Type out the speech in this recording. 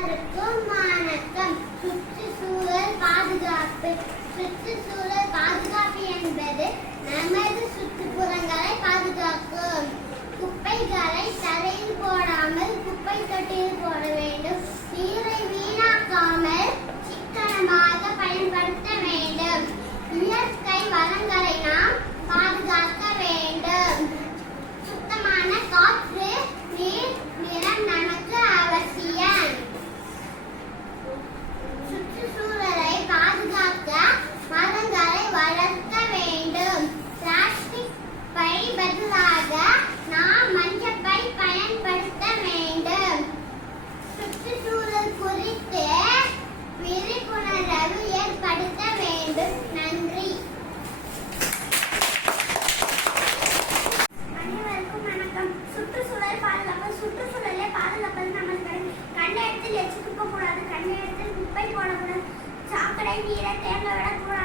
வணக்கம். சுற்றுச்சூழல் பாதுகாப்பு. சுற்றுச்சூழல் பாதுகாப்பு என்பது நமது சுற்றுப்புறங்களை பாதுகாக்கும். குப்பைகளை தரையில் போடாமல் குப்பை தொட்டியில் போட வேண்டும். நீரை வீணாக்காமல் சிக்கனமாக பயன்படுத்த வேண்டும். இயற்கை வளங்களை நாம் பாதுகாக்க வேண்டும். சுத்தமான காற்று, நீர், நிலம் நமக்கு அவசியம். சுற்றுச்சூழலை பாதுகாக்க மரங்களை வளர்க்க வேண்டும். பிளாஸ்டிக் பை பதிலாக நாம் மஞ்சள் பை பயன்படுத்த வேண்டும். சுற்றுச்சூழல் குறித்து விழிப்புணர்வு ஏற்படுத்த வேண்டும். நன்றி. அனைவருக்கும் வணக்கம். சுற்றுச்சூழல் பாதுகாப்பு. சுற்றுச்சூழலை பாதுகாப்பது நமது கடமை. கண்ட இடத்தில் எச்சு துப்பக்கூடாது, கண்ட இடத்தில் குப்பை போடக்கூடாது, சாக்கடை நீரை தேங்க விடக்கூடாது.